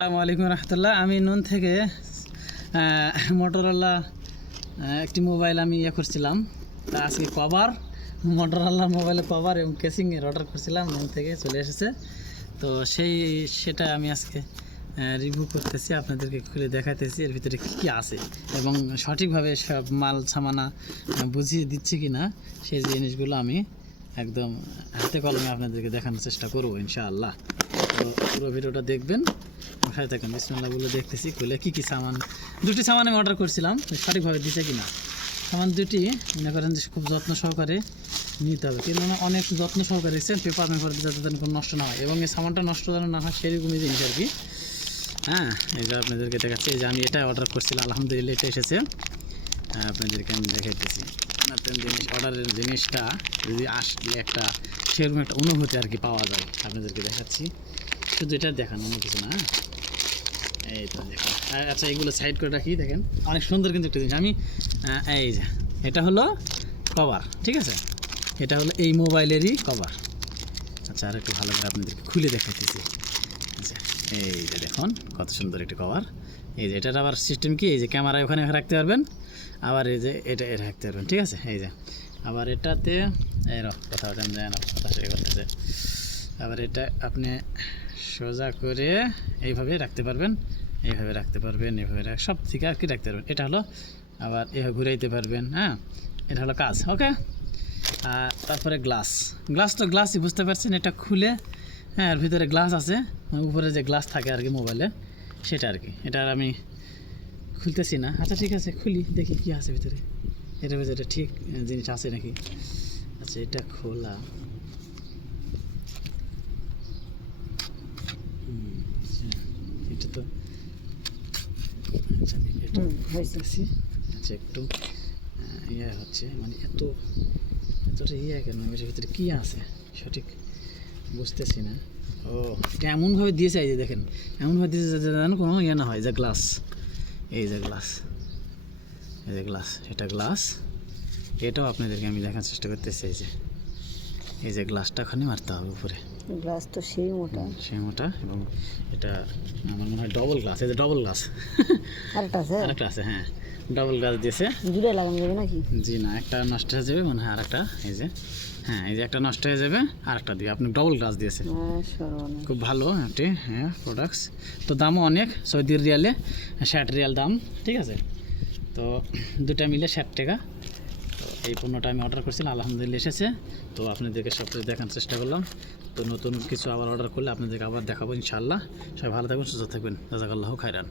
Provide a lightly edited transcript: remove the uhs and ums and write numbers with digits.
আসসালামু আলাইকুম রহমতুল্লাহ। আমি নুন থেকে মোটরোলা একটি মোবাইল আমি করছিলাম। তা আজকে কভার মোটরোলা মোবাইলে কভার এবং কেসিংয়ের অর্ডার করছিলাম, নুন থেকে চলে এসেছে। তো সেটা আমি আজকে রিভিউ করতেছি, আপনাদেরকে খুলে দেখাতেছি এর ভিতরে কী কী আছে এবং সঠিকভাবে সব মাল সামানা বুঝিয়ে দিচ্ছে কি না সেই জিনিসগুলো আমি একদম হাতে কলমে আপনাদেরকে দেখানোর চেষ্টা করবো ইনশাআল্লাহ। তো পুরো ভিডিওটা দেখবেন, সাথে থাকেন। বিসমিল্লাহগুলো দেখতেছি খুলে কী কী সামান। দুটি সামান আমি অর্ডার করছিলাম, সঠিকভাবে দিচ্ছে কি না। সামান দুটি মনে করেন যে খুব যত্ন সহকারে নিতে হবে, কিন্তু অনেক যত্ন সহকারে দিচ্ছেন, পেপার যাতে কোনো নষ্ট না হয় এবং এই সামানটা নষ্ট যেন না হয় সেরকমই জিনিস আর কি। হ্যাঁ, এইবার আপনাদেরকে দেখাচ্ছি যে আমি এটা অর্ডার করছিলাম, আলহামদুলিল্লাহ এটা এসেছে। আপনাদেরকে আমি দেখাইতেছি নতুন জিনিস। অর্ডারের জিনিসটা যদি আসলে একটা সেরকম একটা অনুভূতি আর কি পাওয়া যায়, আপনাদেরকে দেখাচ্ছি। শুধু এটা দেখান, অন্য কিছু না। এই তো দেখেন। আচ্ছা, এগুলো সাইড করে রাখি, দেখেন অনেক সুন্দর কিন্তু একটা জিনিস। আমি এই যে এটা হলো কভার, ঠিক আছে, এটা হলো এই মোবাইলেরই কভার। আচ্ছা, আর একটু ভালো করে আপনাদেরকে খুলে দেখাইতেছি। আচ্ছা, এই যে দেখুন কত সুন্দর একটি কভার। এই যে এটার আবার সিস্টেম কি, এই যে ক্যামেরায় ওখানে রাখতে পারবেন, আবার এই যে এটা রাখতে পারবেন, ঠিক আছে। এই যে আবার এটাতে এই কথা যায় না, কথা করতেছে। আবার এটা আপনি সোজা করে এইভাবে রাখতে পারবেন, এইভাবে রাখতে পারবেন, এইভাবে সব থেকে আর কি রাখতে পারবেন। এটা হলো আবার এভাবে ঘুরাইতে পারবেন। হ্যাঁ, এটা হলো কাজ। ওকে, তারপরে গ্লাস তো গ্লাসই, বুঝতে পারছেন। এটা খুলে, হ্যাঁ, এর ভিতরে গ্লাস আছে, উপরে যে গ্লাস থাকে আর কি মোবাইলে, সেটা আর কি। এটা আর আমি খুলতেছি না। আচ্ছা ঠিক আছে, খুলি দেখি কী আছে ভিতরে। এটার ভিতরে ঠিক জিনিস আছে নাকি। আচ্ছা, এটা খোলা। এটা তো আচ্ছা এটা হয়েছি। আচ্ছা, একটু ইয়ে হচ্ছে, মানে এতটা ইয়ে কেন, এটার ভিতরে কী আছে সঠিক বুঝতেছি না। ও, এটা এমনভাবে দিয়েছে, এই যে দেখেন এমনভাবে দিয়েছে যাতে যেন কোনো ইয়ে না হয়। যে গ্লাস, এই যে গ্লাস, এই যে গ্লাস, এটা গ্লাস। এটাও আপনাদেরকে আমি দেখার চেষ্টা করতেছি। এই যে গ্লাসটা ওখানে মারতে হবে উপরে। গ্লাস তো সেই মোটা এবং এটা আমার মনে হয় ডবল গ্লাস। এই যে ডবল গ্লাস আরেকটা আছে, হ্যাঁ, ডবল গ্লাস দিয়েছে। জুড়ে লাগানো যাবে নাকি? জি না, একটা নষ্ট হয়ে যাবে মনে হয়, আরেকটা এই যে, হ্যাঁ, এই যে একটা নষ্ট হয়ে যাবে, আরেকটা দিয়ে আপনি ডবল গ্লাস দিয়েছে। খুব ভালো একটি, হ্যাঁ, প্রোডাক্টস। তো দামও অনেক, সৌদি রিয়ালে 60 রিয়াল দাম, ঠিক আছে। তো দুটা মিলে 60 টাকা। তো এই পণ্যটা আমি অর্ডার করছিলাম, আলহামদুলিল্লাহ এসেছে। তো আপনাদেরকে সব কিছু দেখানোর চেষ্টা করলাম। তো নতুন কিছু আবার অর্ডার করলে আপনাদেরকে আবার দেখাবো ইনশাআল্লাহ। সবাই ভালো থাকবেন, সুস্থ থাকবেন। জাযাকাল্লাহু খাইরান।